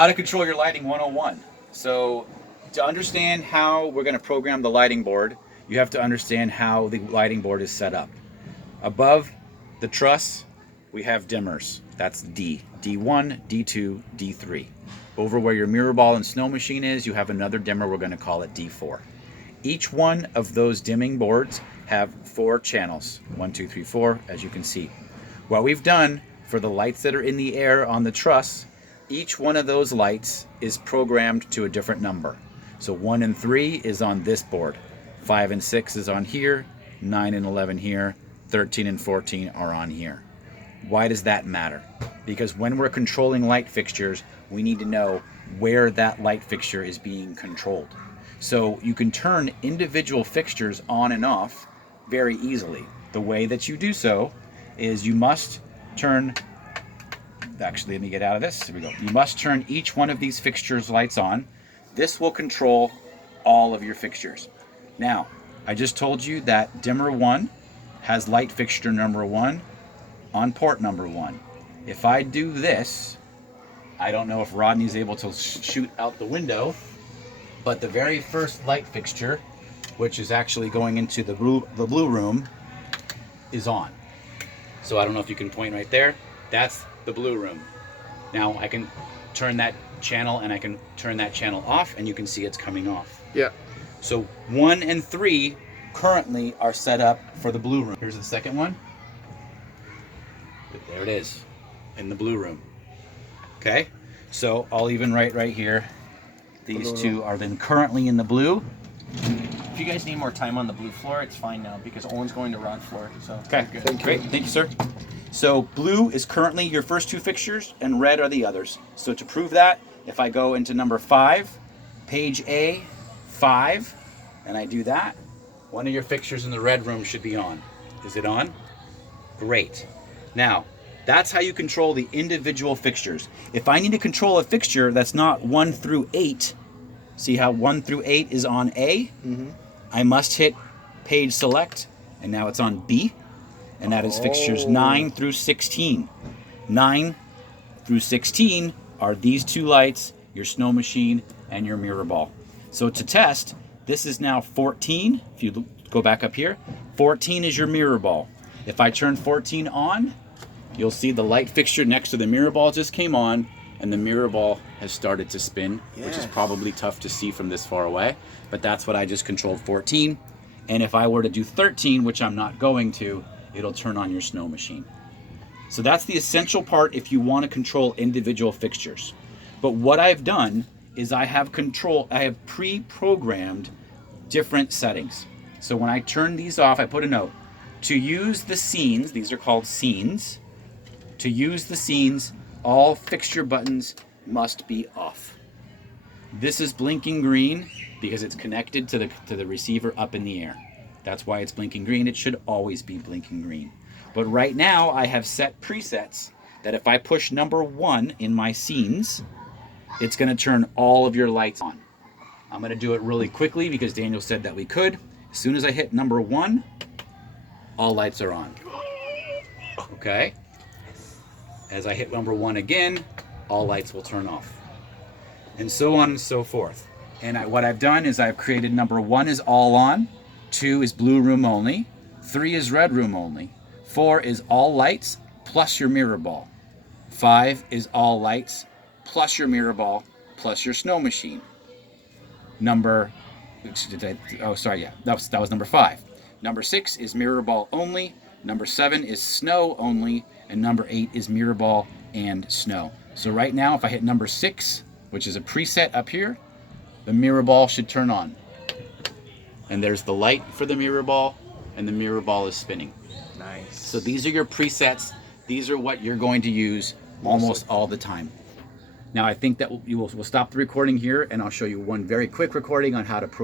How to control your lighting 101. So to understand how we're going to program the lighting board, you have to understand how the lighting board is set up. Above the truss, we have dimmers. That's D. D1, D2, D3. Over where your mirror ball and snow machine is, you have another dimmer. We're going to call it D4. Each one of those dimming boards have 4 channels. 1, 2, 3, 4, as you can see. What we've done for the lights that are in the air on the truss, each one of those lights is programmed to a different number. So 1 and 3 is on this board. 5 and 6 is on here. 9 and 11 here. 13 and 14 are on here. Why does that matter? Because when we're controlling light fixtures, we need to know where that light fixture is being controlled. So you can turn individual fixtures on and off very easily. The way that you do so is you must turn, actually let me get out of this, here we go. You must turn each one of these fixtures' lights on. This will control all of your fixtures. Now, I just told you that dimmer 1 has light fixture number 1 on port number 1. If I do this, I don't know if Rodney's able to shoot out the window, but the very first light fixture, which is actually going into the blue room, is on. So I don't know if you can point right there. That's the blue room. Now I can turn that channel and I can turn that channel off and you can see it's coming off. Yeah. So 1 and 3 currently are set up for the blue room. Here's the second one. There it is, in the blue room. Okay, so I'll even write right here, these two are then currently in the blue. If you guys need more time on the blue floor, it's fine now because Owen's going to rod floor. So okay, good. Great, thank you, sir. So blue is currently your first 2 fixtures and red are the others. So to prove that, if I go into number 5, page A, 5, and I do that, one of your fixtures in the red room should be on. Is it on? Great. Now, that's how you control the individual fixtures. If I need to control a fixture that's not 1 through 8, see how 1 through 8 is on A? I must hit page select, and now it's on B, and that is fixtures 9 through 16. 9 through 16 are these 2 lights, your snow machine, and your mirror ball. So to test, this is now 14. If you go back up here, 14 is your mirror ball. If I turn 14 on, you'll see the light fixture next to the mirror ball just came on, and the mirror ball has started to spin, which is probably tough to see from this far away, but that's what I just controlled 14. And if I were to do 13, which I'm not going to, it'll turn on your snow machine. So that's the essential part if you want to control individual fixtures. But what I've done is I have pre-programmed different settings. So when I turn these off, I put a note. To use the scenes, these are called scenes. To use the scenes, all fixture buttons must be off. This is blinking green because it's connected to the receiver up in the air. That's why it's blinking green. It should always be blinking green. But right now I have set presets that if I push number 1 in my scenes, it's going to turn all of your lights on. I'm going to do it really quickly because Daniel said that we could. As soon as I hit number 1, all lights are on. Okay. As I hit number 1 again, all lights will turn off. And so on and so forth. And what I've done is I've created number 1 is all on, 2 is blue room only, 3 is red room only, 4 is all lights plus your mirror ball, 5 is all lights plus your mirror ball plus your snow machine. That was number 5. Number 6 is mirror ball only, number 7 is snow only, and number 8 is mirror ball and snow. So right now, if I hit number 6, which is a preset up here, the mirror ball should turn on. And there's the light for the mirror ball, and the mirror ball is spinning. Nice. So these are your presets. These are what you're going to use almost all the time. Now I think that we'll stop the recording here, and I'll show you one very quick recording on how to